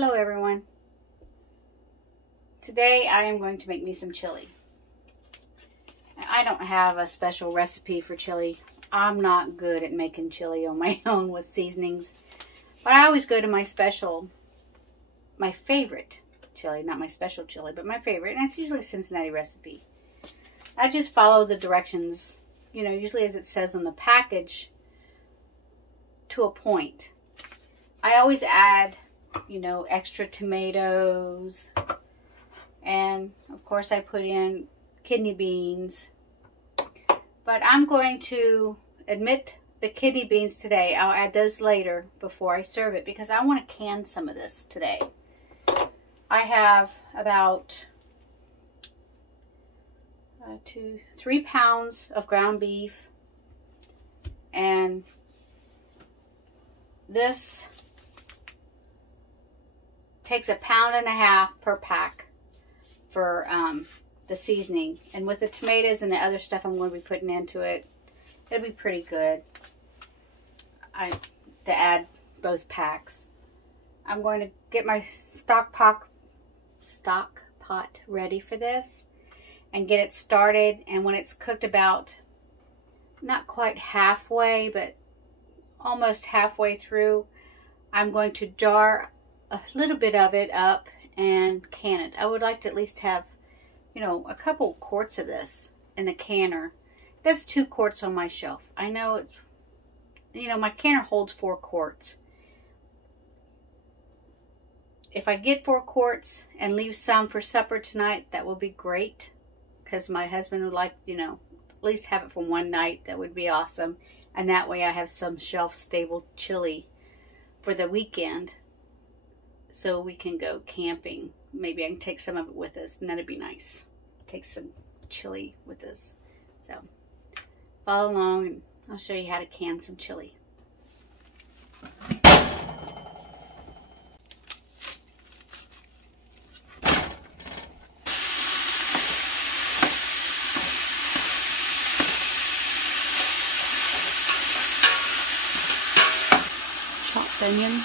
Hello everyone. Today I am going to make me some chili. I don't have a special recipe for chili. I'm not good at making chili on my own with seasonings. But I always go to my favorite chili, not my special chili, but my favorite, and it's usually a Cincinnati recipe. I just follow the directions, you know, usually as it says on the package, to a point. I always add, you know, extra tomatoes, and of course I put in kidney beans, but I'm going to omit the kidney beans today. I'll add those later before I serve it because I want to can some of this today. I have about 3 pounds of ground beef, and this takes 1.5 pounds per pack for the seasoning, and with the tomatoes and the other stuff I'm going to be putting into it, it'll be pretty good to add both packs. I'm going to get my stock pot ready for this and get it started, and when it's cooked about not quite halfway but almost halfway through, I'm going to jar a little bit of it up and can it. I would like to at least have, you know, a couple quarts of this in the canner. That's 2 quarts on my shelf. I know it's, you know, my canner holds 4 quarts. If I get 4 quarts and leave some for supper tonight, that will be great, because my husband would like, you know, at least have it for one night. That would be awesome. And that way I have some shelf-stable chili for the weekend, so we can go camping. Maybe I can take some of it with us, and that'd be nice. Take some chili with us. So follow along and I'll show you how to can some chili. Chopped onion.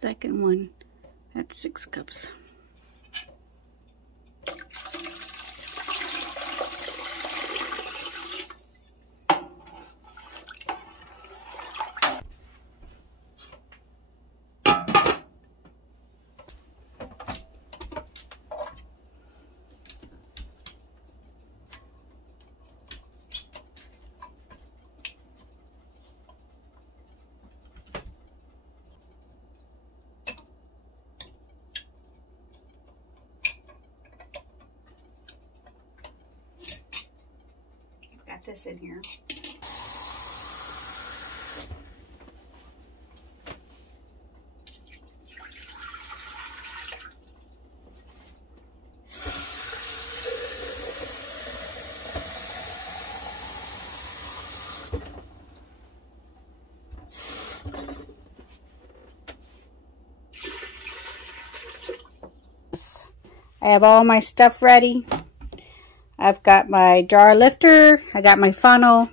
Second one, that's 6 cups. This in here. I have all my stuff ready. I've got my jar lifter. I got my funnel.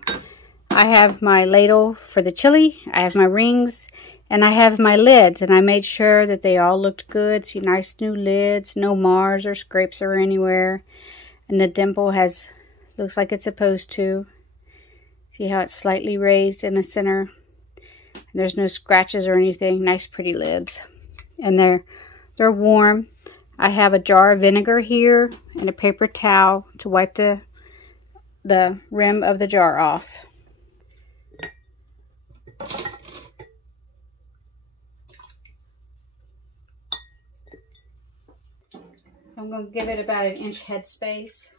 I have my ladle for the chili. I have my rings. And I have my lids. And I made sure that they all looked good. See, nice new lids. No mars or scrapes or anywhere. And the dimple looks like it's supposed to. See how it's slightly raised in the center. And there's no scratches or anything. Nice pretty lids. And they're warm. I have a jar of vinegar here and a paper towel to wipe the rim of the jar off. I'm going to give it about 1 inch head space.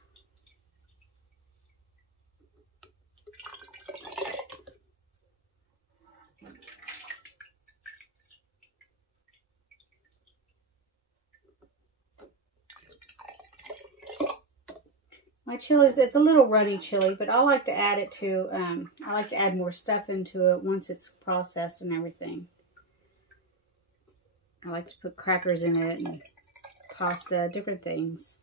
My chili, it's a little runny chili, but I like to add it to, I like to add more stuff into it once it's processed and everything. I like to put crackers in it and pasta, different things.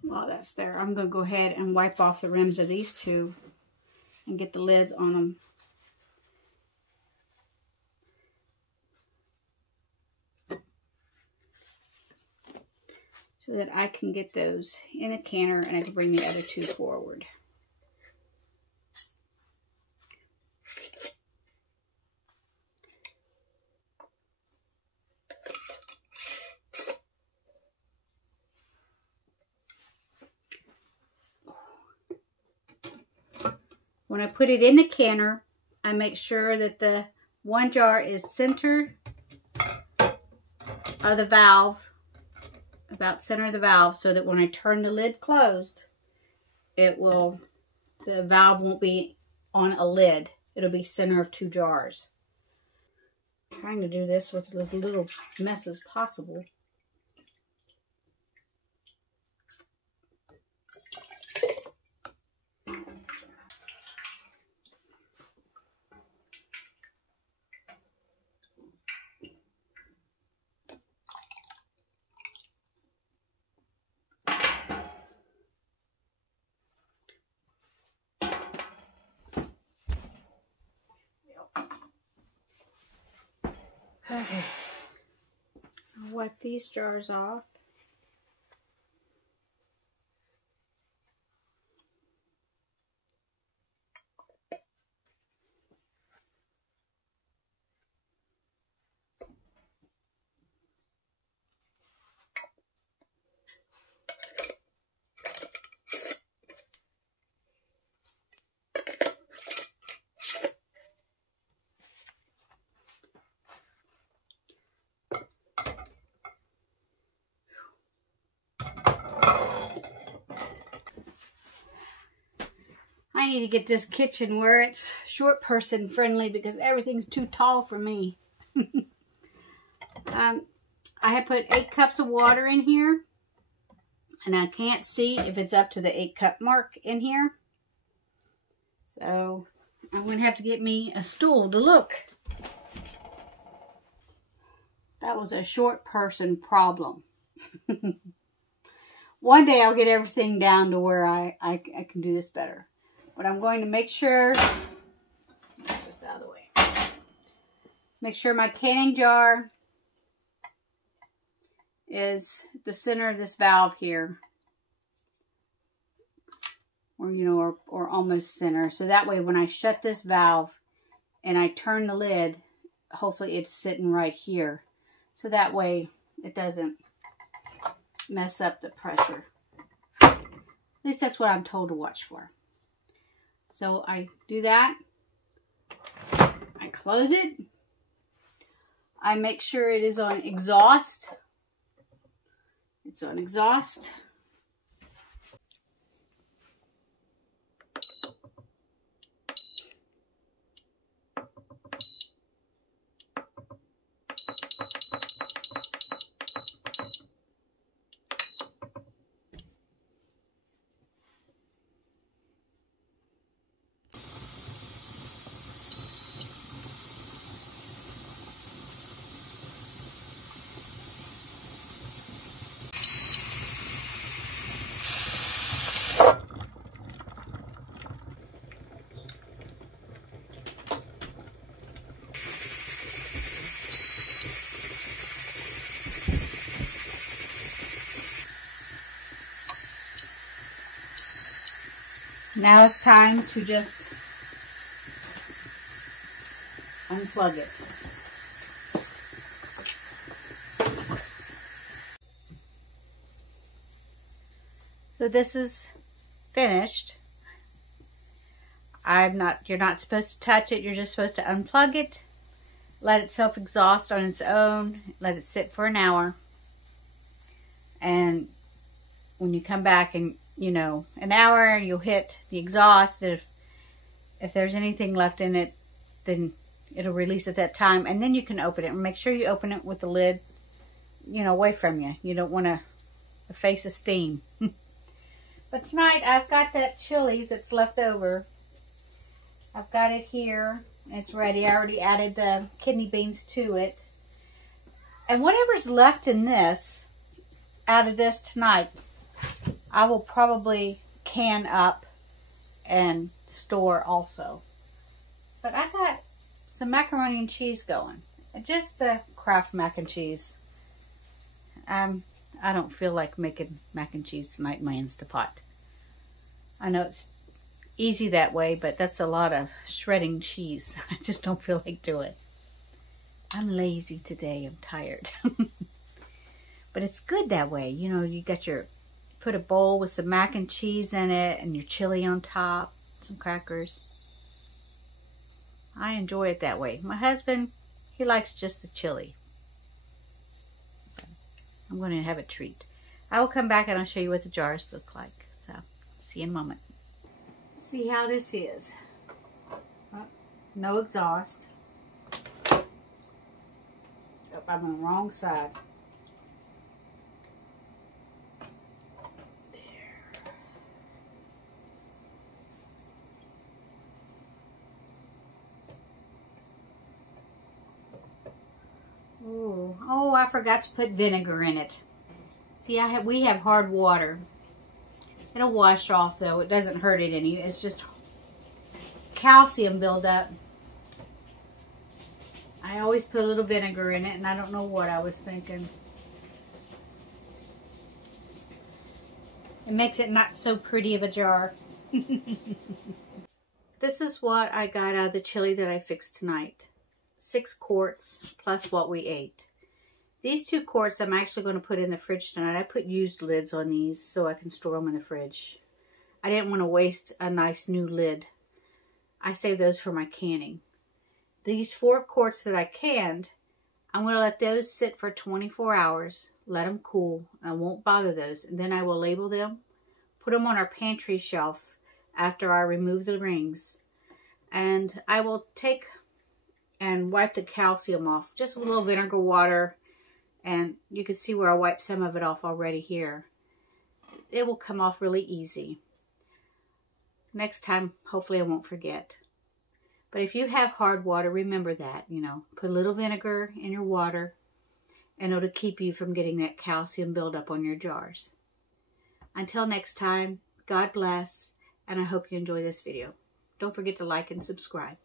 While that's there, I'm going to go ahead and wipe off the rims of these two and get the lids on them. So that I can get those in a canner and I can bring the other two forward. When I put it in the canner, I make sure that the one jar is center of the valve, about center of the valve, so that when I turn the lid closed, the valve won't be on a lid. It'll be center of 2 jars. I'm trying to do this with as little mess as possible. Okay, I'll wipe these jars off. I need to get this kitchen where it's short person friendly because everything's too tall for me. I have put 8 cups of water in here, and I can't see if it's up to the 8-cup mark in here. So I'm going to have to get me a stool to look. That was a short person problem. One day I'll get everything down to where I can do this better. But I'm going to make sure, get this out of the way. Make sure my canning jar is at the center of this valve here. Or, you know, or almost center. So that way when I shut this valve and I turn the lid, hopefully it's sitting right here. So that way it doesn't mess up the pressure. At least that's what I'm told to watch for. So I do that. I close it. I make sure it is on exhaust. It's on exhaust. Now it's time to just unplug it. So this is finished. You're not supposed to touch it. You're just supposed to unplug it, let it self-exhaust on its own, let it sit for an hour. And when you come back in, you know, an hour, you'll hit the exhaust. If there's anything left in it, then it'll release at that time. And then you can open it. And make sure you open it with the lid, you know, away from you. You don't want to face of steam. But tonight, I've got that chili that's left over. I've got it here. It's ready. I already added the kidney beans to it. And whatever's left in this, out of this tonight, I will probably can up and store also. But I got some macaroni and cheese going. Just a Kraft mac and cheese. I don't feel like making mac and cheese tonight in my Instapot. I know it's easy that way, but that's a lot of shredding cheese. I just don't feel like doing it. I'm lazy today. I'm tired. But it's good that way. You know, you got put a bowl with some mac and cheese in it and your chili on top, some crackers. I enjoy it that way. My husband, he likes just the chili. I'm going to have a treat. I will come back and I'll show you what the jars look like. So, see you in a moment. See how this is. No exhaust. Oh, I'm on the wrong side. Ooh. Oh, I forgot to put vinegar in it. See, we have hard water. It'll wash off though. It doesn't hurt it any. It's just calcium buildup. I always put a little vinegar in it, and I don't know what I was thinking. It makes it not so pretty of a jar. This is what I got out of the chili that I fixed tonight. 6 quarts plus what we ate. These 2 quarts I'm actually going to put in the fridge tonight. I put used lids on these so I can store them in the fridge. I didn't want to waste a nice new lid. I saved those for my canning. These 4 quarts that I canned, I'm going to let those sit for 24 hours. Let them cool. I won't bother those. And then I will label them. Put them on our pantry shelf after I remove the rings. And I will take and wipe the calcium off. Just with a little vinegar water. And you can see where I wiped some of it off already here. It will come off really easy. Next time, hopefully I won't forget. But if you have hard water, remember that, you know. Put a little vinegar in your water. And it'll keep you from getting that calcium buildup on your jars. Until next time, God bless. And I hope you enjoy this video. Don't forget to like and subscribe.